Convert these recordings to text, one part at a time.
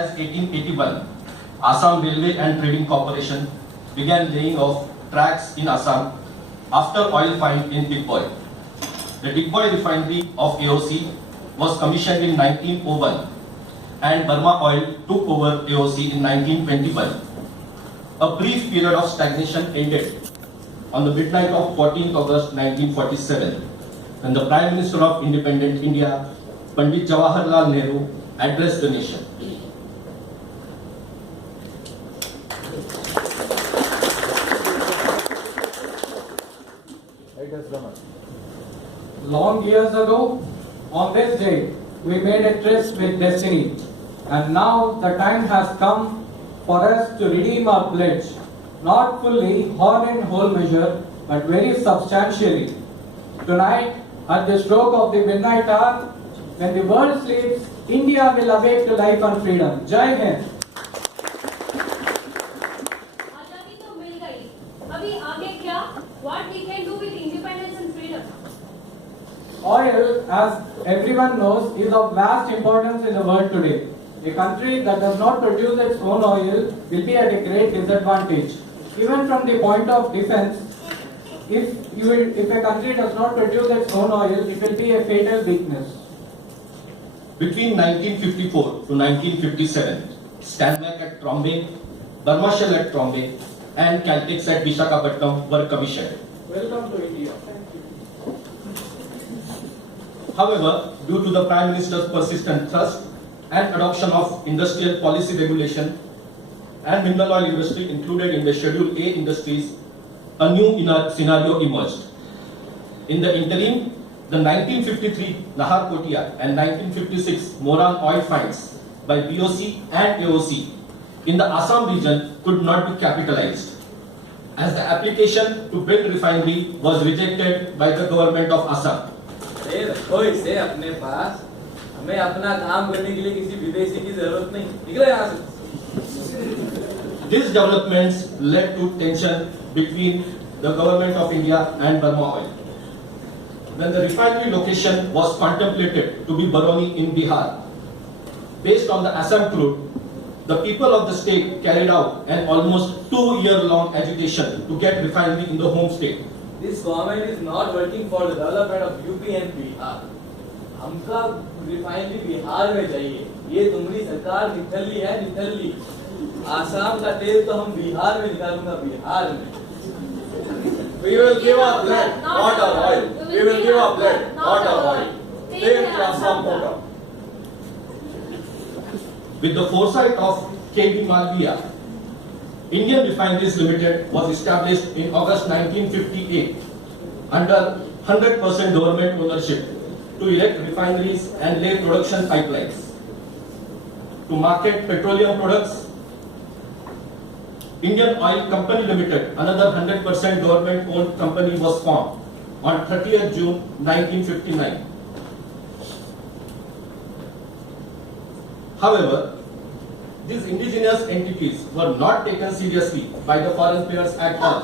as 1881, Assam Railway and Trading Corporation began laying of tracks in Assam after oil find in Digboy. The Digboy refinery of AOC was commissioned in 1901 and Burma Oil took over AOC in 1921. A brief period of stagnation ended on the midnight of 14th August 1947 when the Prime Minister of Independent India, Pandit Jawaharlal Nehru, addressed the nation. Long years ago, on this day, we made a tryst with destiny, and now the time has come for us to redeem our pledge, not fully or in whole measure, but very substantially. Tonight, at the stroke of the midnight hour, when the world sleeps, India will awake to life and freedom. Jai Hind. आजादी तो मिल गई, अभी आगे क्या? What we can do with independence and freedom? Oil, as everyone knows, is of vast importance in the world today. A country that does not produce its own oil will be at a great disadvantage. Even from the point of defense, if a country does not produce its own oil, it will be a fatal weakness. Between 1954 to 1957, Stanmac at Trombay, Burma Shell at Trombay, and Caltex at Visakhapatnam were commissioned. Welcome to India. However, due to the Prime Minister's persistent thrust and adoption of industrial policy regulation and mineral oil industry included in the Schedule A industries, a new scenario emerged. In the interim, the 1953 Nahar Kotia and 1956 Moran oil finds by BOC and AOC in the Assam region could not be capitalized, as the application to build refinery was rejected by the government of Assam. रखो इसे अपने पास, हमें अपना काम करने के लिए किसी विदेशी की जरूरत नहीं, निकले यहाँ से। These developments led to tension between the government of India and Burma Oil. When the refinery location was contemplated to be Barauni in Bihar, based on the Assam crude, the people of the state carried out an almost 2-year-long agitation to get refinery in the home state. This government is not working for the development of UP and Bihar. हमका refinery Bihar में चाहिए। ये तुम्हारी सरकार निठल्ली है, निठल्ली। आसाम का तेल तो हम बिहार में निकालूंगा, बिहार में। We will give our blood, not our oil. We will give our blood, not our oil. Stay in the Assam quota. With the foresight of K.B. Malviya, Indian Refineries Limited was established in August 1958 under 100% government ownership to erect refineries and lay production pipelines. To market petroleum products, Indian Oil Company Limited, another 100% government-owned company, was formed on 30th June 1959. However, these indigenous entities were not taken seriously by the foreign players at all.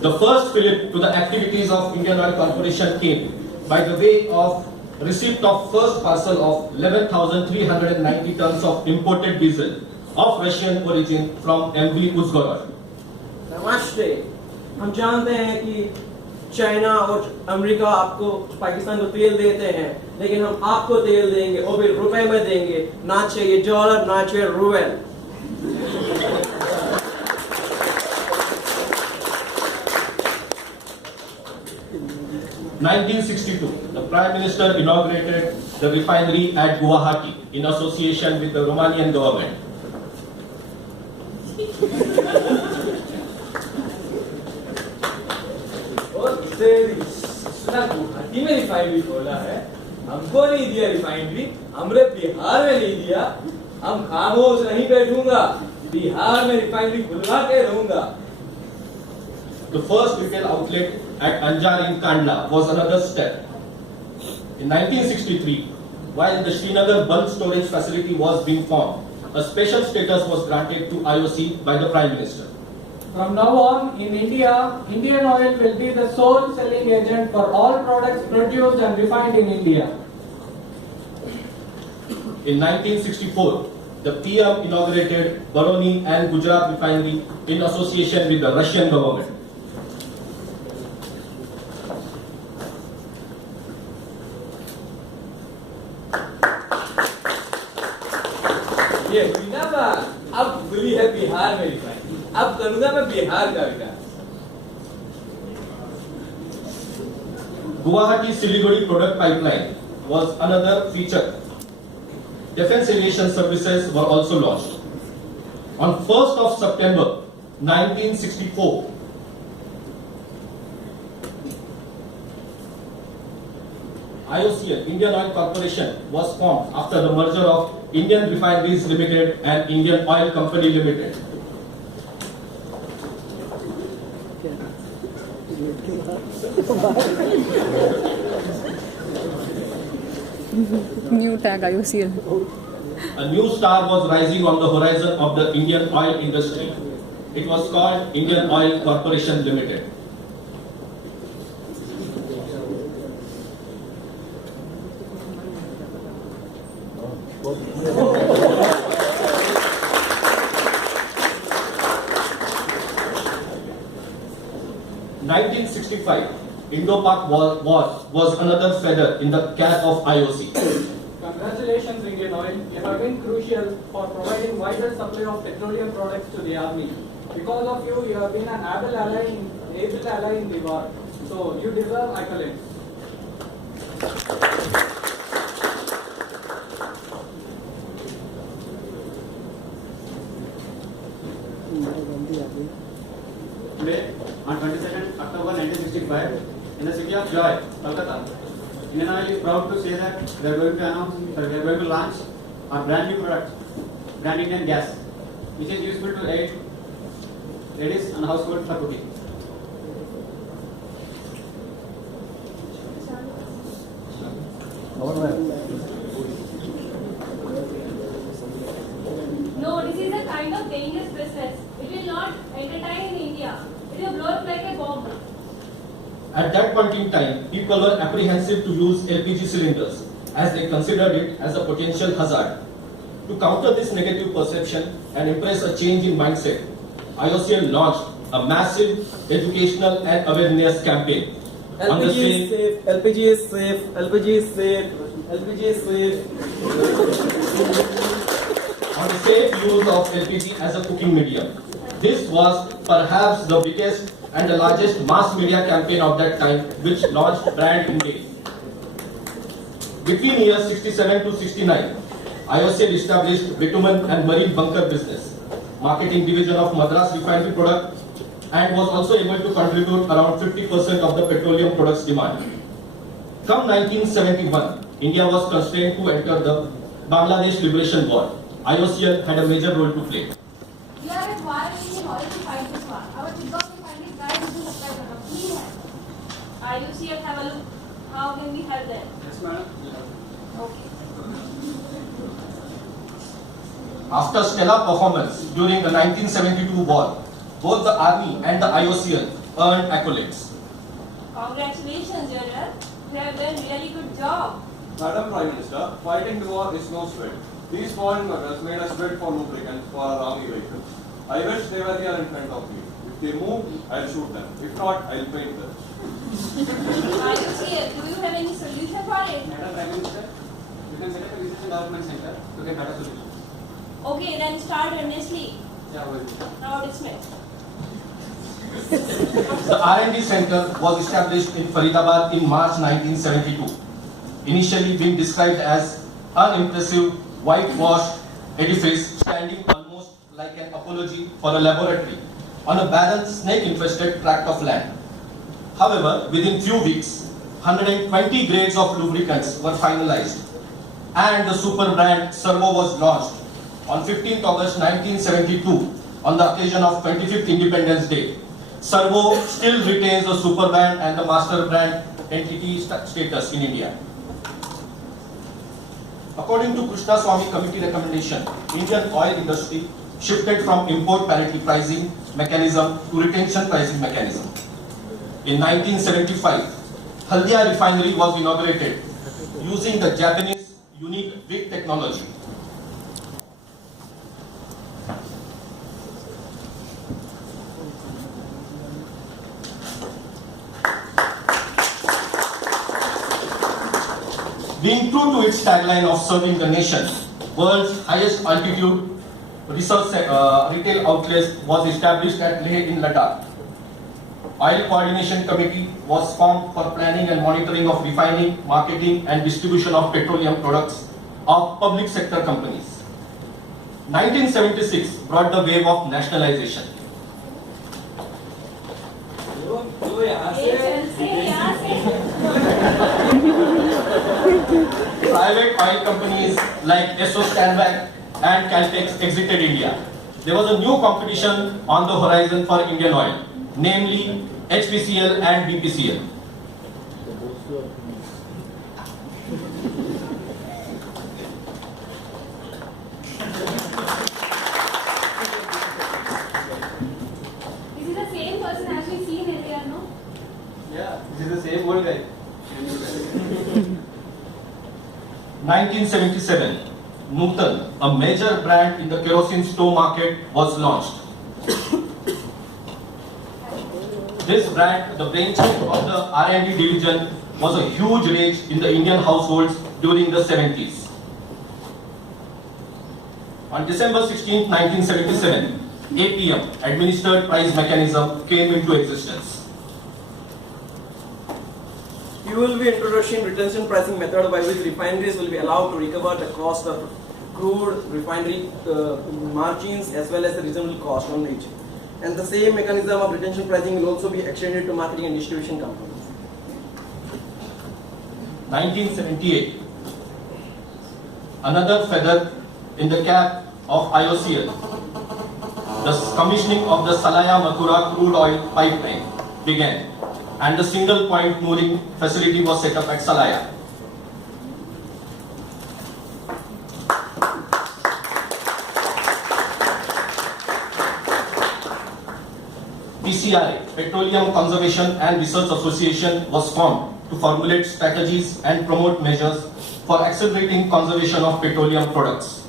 The first fillip to the activities of Indian Oil Corporation came by the way of receipt of first parcel of 11,390 tons of imported diesel of Russian origin from MV Uzhgorod. नमस्ते। हम जानते हैं कि China और America आपको पाकिस्तान को तेल देते हैं, लेकिन हम आपको तेल देंगे और फिर रुपए में देंगे, ना चाहिए डॉलर ना चाहिए रुपए। 1962, the Prime Minister inaugurated the refinery at Guwahati in association with the Romanian government. Guwahati में रिफाइनरी खोला है, हमको नहीं दिया रिफाइनरी, हमरे बिहार में नहीं दिया, हम खामोश नहीं बैठूंगा, बिहार में रिफाइनरी खुलवा के रहूंगा। The first retail outlet at Anjar in Kandla was another step. In 1963, while the Srinagar bulk storage facility was being formed, a special status was granted to IOC by the Prime Minister. From now on, in India, Indian Oil will be the sole selling agent for all products produced and refined in India. In 1964, the PM inaugurated Baroni and Gujarat refinery in association with the Russian government. ये हुई ना बात, अब खुली है बिहार में refinery, अब करूंगा मैं बिहार का विकास। Guwahati Siliguri product pipeline was another feature. Defense aviation services were also launched. On 1st of September 1964, IOCL, Indian Oil Corporation, was formed after the merger of Indian Refineries Limited and Indian Oil Company Limited. New tag IOCL. A new star was rising on the horizon of the Indian oil industry. It was called Indian Oil Corporation Limited. In 1965, Indo-Pak war was another feather in the cap of IOC. Congratulations, Indian Oil. You have been crucial for providing vital supply of petroleum products to the army. Because of you, you have been an able ally in the war. So you deserve accolades. Today, on 22nd October 1965, in the city of Joy, Kolkata, Indian Oil is proud to say that we are going to announce, we are going to launch our brand new product, brand Indian gas, which is useful to aid ladies and household for cooking. No, this is a kind of dangerous business. It will not entertain in India. It will blow up like a bomb. At that point in time, people were apprehensive to use LPG cylinders as they considered it as a potential hazard. To counter this negative perception and impress a change in mindset, IOCL launched a massive educational and awareness campaign. On the LPG same- is safe, LPG is safe, LPG is safe, LPG is safe. on the safe use of LPG as a cooking medium. This was perhaps the biggest and the largest mass media campaign of that time, which launched brand in days. Between years 67 to 69, IOCL established bitumen and marine bunker business, marketing division of Madras refinery product, and was also able to contribute around 50% of the petroleum products demand. Come 1971, India was constrained to enter the Bangladesh Liberation War. IOCL had a major role to play. We are at war and Indian Oil to fight this war. Our Gurgaon refinery drive to supply product. Clean hai. IUCF have a look. How can we help them? Yes, madam. Okay. After stellar performance during the 1972 war, both the Army and the IOCL earned accolades. Congratulations, General. You have done really good job. Madam Prime Minister, fighting the war is no sweat. These foreign workers made us wait for lubricants for our army vehicles. I wish they were here in front of me. If they move, I'll shoot them. If not, I'll paint them. IUCF, do you have any solution for it? Madam Prime Minister, you can set up a research and development center to get better solutions. Okay, then start earnestly. Yeah, well. Now dismiss. The R&D Center was established in Faridabad in March 1972. Initially being described as unimpressive whitewashed edifice standing almost like an apology for a laboratory on a barren snake-infested tract of land. However, within few weeks, 120 grades of lubricants were finalized and the super brand Servo was launched on 15th August 1972 on the occasion of 25th Independence Day. Servo still retains the super brand and the master brand entity status in India. According to Krishna Swamy Committee recommendation, Indian oil industry shifted from import parity pricing mechanism to retention pricing mechanism. In 1975, Haldia refinery was inaugurated using the Japanese unique WIG technology. Being true to its tagline of serving the nation, world's highest altitude research retail outlet was established at Leh in Ladakh. Oil Coordination Committee was formed for planning and monitoring of refining, marketing and distribution of petroleum products of public sector companies. 1976 brought the wave of nationalization. Private oil companies like Esso Stanvac and Caltex exited India. There was a new competition on the horizon for Indian oil, namely HPCL and BPCL. This is the same person as we seen earlier, no? Yeah, this is the same old guy. 1977, Nutan, a major brand in the kerosene stove market, was launched. This brand, the brainchild of the R&D division, was a huge rage in the Indian households during the 70s. On December 16, 1977, IIPM, Administered Price Mechanism, came into existence. You will be introducing retention pricing method by which refineries will be allowed to recover the cost of crude refinery margins as well as the reasonable cost on each. And the same mechanism of retention pricing will also be extended to marketing and distribution companies. 1978, another feather in the cap of IOCL, the commissioning of the Salaya-Mathura crude oil pipeline began, and the single point mooring facility was set up at Salaya. PCRA, Petroleum Conservation and Research Association, was formed to formulate strategies and promote measures for accelerating conservation of petroleum products.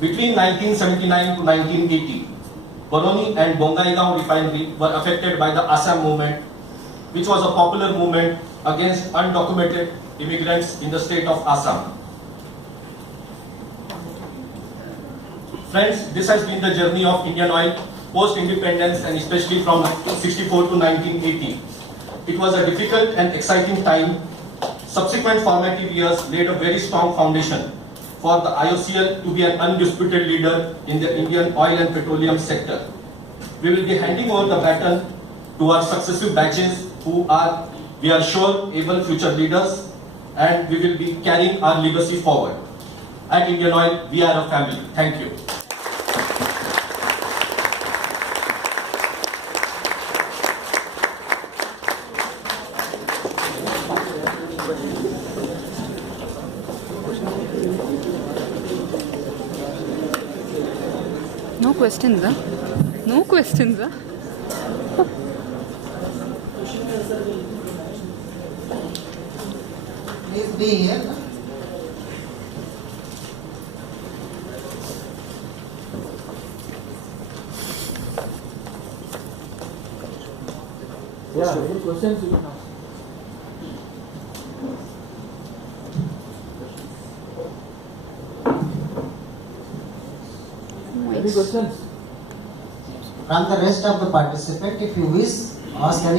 Between 1979 to 1980, Baroni and Bongaigaon refinery were affected by the Assam movement, which was a popular movement against undocumented immigrants in the state of Assam. Friends, this has been the journey of Indian Oil post-independence and especially from 1964 to 1980. It was a difficult and exciting time. Subsequent formative years laid a very strong foundation for the IOCL to be an undisputed leader in the Indian oil and petroleum sector. We will be handing over the baton to our successive batches who are, we are sure, able future leaders, and we will be carrying our legacy forward. At Indian Oil, we are a family. Thank you. No questions, huh? No questions, huh? Please be here. Yeah, any questions you can ask. Any questions? From the rest of the participant, if you wish, ask any